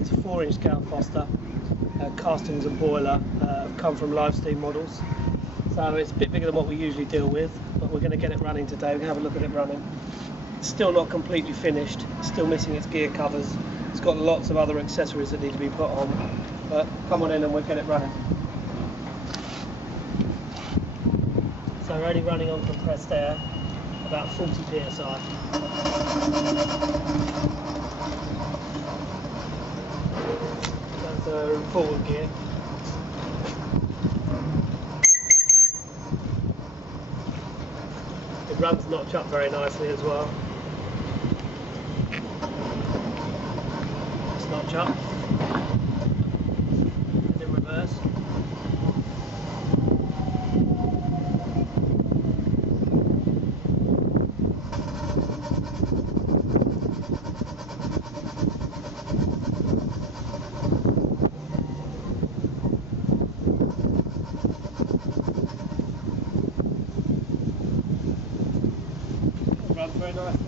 It's a 4-inch Gal Foster. Castings and boiler have come from live steam models. So it's a bit bigger than what we usually deal with, but we're going to get it running today. We're going to have a look at it running. It's still not completely finished, it's still missing its gear covers. It's got lots of other accessories that need to be put on, but come on in and we'll get it running. So we're only running on compressed air, about 40 psi. That's the forward gear. It runs notch up very nicely as well. Just notch up. And in reverse. Runs very nicely.